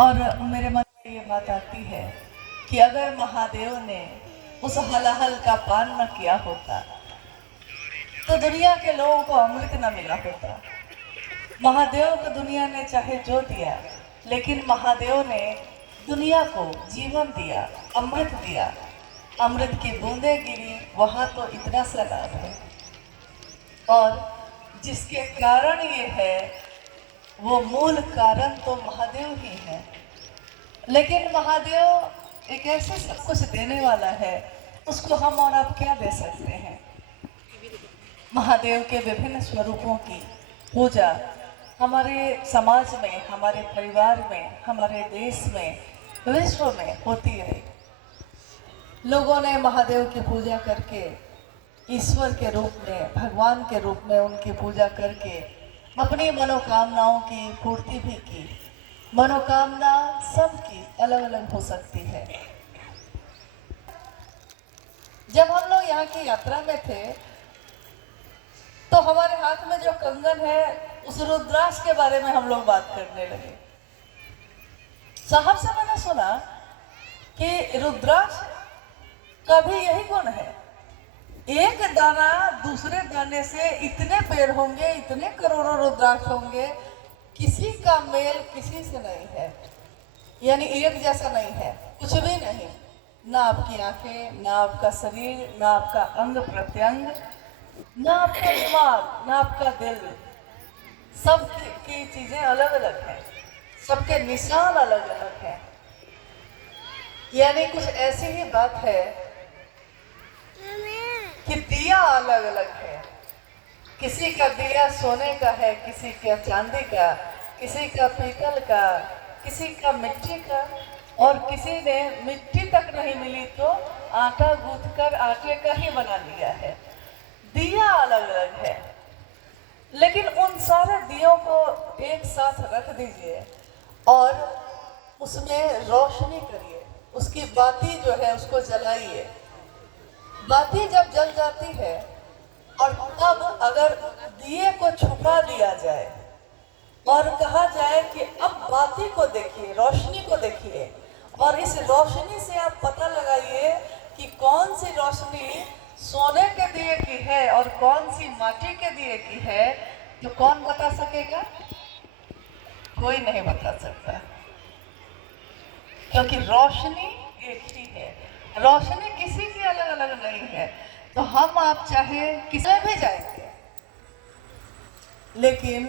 और मेरे मन में ये बात आती है कि अगर महादेव ने उस हलाहल का पान न किया होता तो दुनिया के लोगों को अमृत न मिला होता। महादेव को दुनिया ने चाहे जो दिया, लेकिन महादेव ने दुनिया को जीवन दिया, अमृत दिया। अमृत की बूंदें गिरी वहाँ तो इतना सा लाभ है, और जिसके कारण ये है वो मूल कारण तो महादेव ही है। लेकिन महादेव एक ऐसे सब कुछ देने वाला है, उसको हम और आप क्या दे सकते हैं। महादेव के विभिन्न स्वरूपों की पूजा हमारे समाज में, हमारे परिवार में, हमारे देश में, विश्व में होती है। लोगों ने महादेव की पूजा करके ईश्वर के रूप में, भगवान के रूप में उनकी पूजा करके अपनी मनोकामनाओं की पूर्ति भी की। मनोकामना सबकी अलग अलग हो सकती है। जब हम लोग यहाँ की यात्रा में थे तो हमारे हाथ में जो कंगन है उस रुद्राक्ष के बारे में हम लोग बात करने लगे। साहब से मैंने सुना कि रुद्राक्ष का भी यही गुण है, एक दाना दूसरे दाने से इतने पेड़ होंगे, इतने करोड़ों रुद्राक्ष होंगे, किसी का मेल किसी से नहीं है, यानी एक जैसा नहीं है, कुछ भी नहीं। ना आपकी आंखें, ना आपका शरीर, ना आपका अंग प्रत्यंग, ना आपका दिमाग, ना आपका दिल, सब की चीजें अलग अलग हैं, सबके निशान अलग अलग हैं। यानी कुछ ऐसी ही बात है कि दिया अलग अलग है। किसी का दिया सोने का है, किसी का चांदी का, किसी का पीतल का, किसी का मिट्टी का, और किसी ने मिट्टी तक नहीं मिली तो आटा गूंथकर आटे का ही बना लिया है। दिया अलग अलग है, लेकिन उन सारे दियों को एक साथ रख दीजिए और उसमें रोशनी करिए, उसकी बाती जो है उसको जलाइए। बाती जब जल जाती है और तब अगर दिए को छुपा दिया जाए और कहा जाए कि अब बाती को देखिए, रोशनी को देखिए, और इस रोशनी से आप पता लगाइए कि कौन सी रोशनी सोने के दिए की है और कौन सी माटी के दिए की है, तो कौन बता सकेगा? कोई नहीं बता सकता, क्योंकि रोशनी एक ही है। रोशनी किसी की अलग अलग नहीं है। तो हम आप चाहे किसी भी जाएंगे, लेकिन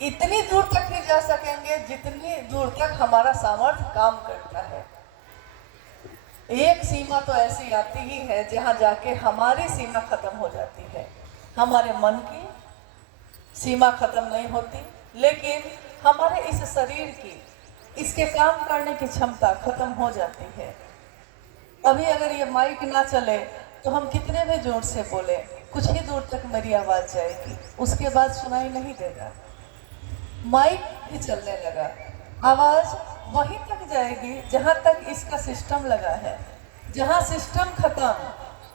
इतनी दूर तक नहीं जा सकेंगे जितनी दूर तक हमारा सामर्थ्य काम करता है। एक सीमा तो ऐसी आती ही है जहां जाके हमारी सीमा खत्म हो जाती है। हमारे मन की सीमा खत्म नहीं होती, लेकिन हमारे इस शरीर की, इसके काम करने की क्षमता खत्म हो जाती है। अभी अगर ये माइक ना चले तो हम कितने भी जोर से बोले, कुछ ही दूर तक मेरी आवाज जाएगी, उसके बाद सुनाई नहीं देगा। माइक भी चलने लगा, आवाज वहीं तक जाएगी जहां तक इसका सिस्टम लगा है। जहां सिस्टम खत्म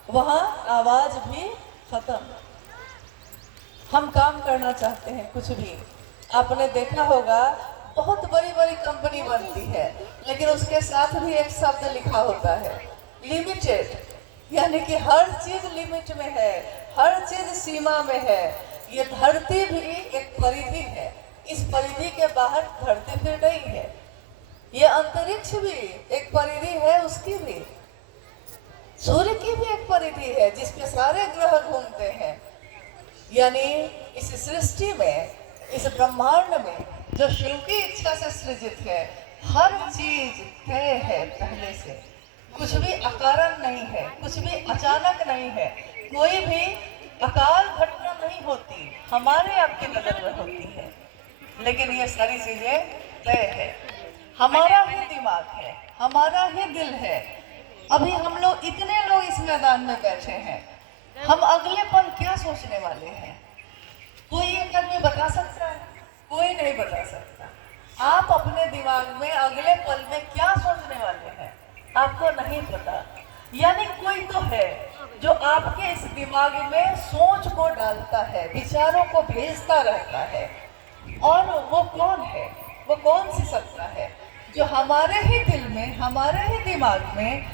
वहां आवाज भी खत्म। हम काम करना चाहते हैं कुछ भी, आपने देखा होगा बहुत बड़ी बड़ी कंपनी बनती है, लेकिन उसके साथ भी एक शब्द लिखा होता है, लिमिटेड। यानी कि हर चीज लिमिट में है, हर चीज सीमा में है। ये धरती भी एक परिधि है, इस परिधि के बाहर धरती फिर नहीं है। ये अंतरिक्ष भी एक परिधि है, उसकी भी, सूर्य की भी एक परिधि है जिसपे सारे ग्रह घूमते हैं। यानी इस सृष्टि में, इस ब्रह्मांड में जो शिव की इच्छा से सृजित है, हर चीज तय है पहले से। कुछ भी अकारण नहीं है, कुछ भी अचानक नहीं है, कोई भी अकाल घटना नहीं होती, हमारे आपकी नजर में होती है। लेकिन ये सारी चीजें तय है, हमारा ही दिमाग है, हमारा ही दिल है। अभी हम लोग, इतने लोग इस मैदान में बैठे हैं, हम अगले पल क्या सोचने वाले हैं? कोई एक आदमी बता सकता है? कोई नहीं बता सकता। आप अपने दिमाग में अगले पल में क्या सोचने वाले हैं आपको नहीं पता। यानी कोई तो है जो आपके इस दिमाग में सोच को डालता है, विचारों को भेजता रहता है। और वो कौन है? वो कौन सी सत्ता है जो हमारे ही दिल में, हमारे ही दिमाग में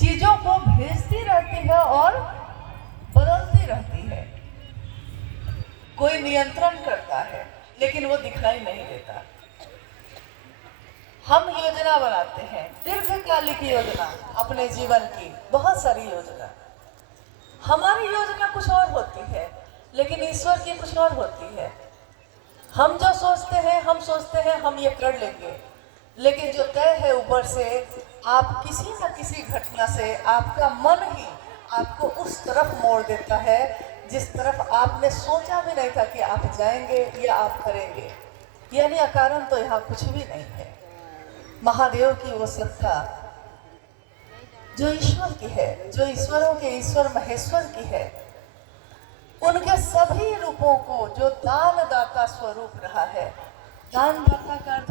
चीजों को भेजती रहती है और बदलती रहती है। कोई नियंत्रण करता है लेकिन वो दिखाई नहीं देता। हम योजना बनाते हैं, दीर्घकालिक योजना, अपने जीवन की बहुत सारी योजना। हमारी योजना कुछ और होती है लेकिन ईश्वर की कुछ और होती है। हम जो सोचते हैं, हम सोचते हैं हम ये कर लेंगे, लेकिन जो तय है ऊपर से, आप किसी न किसी घटना से आपका मन ही आपको उस तरफ मोड़ देता है जिस तरफ आपने सोचा भी नहीं था कि आप जाएंगे या आप करेंगे। यानी अकारण तो यहाँ कुछ भी नहीं है। महादेव की वो सत्ता जो ईश्वर की है, जो ईश्वरों के ईश्वर महेश्वर की है, उनके सभी रूपों को जो दानदाता स्वरूप रहा है। दानदाता का अर्थ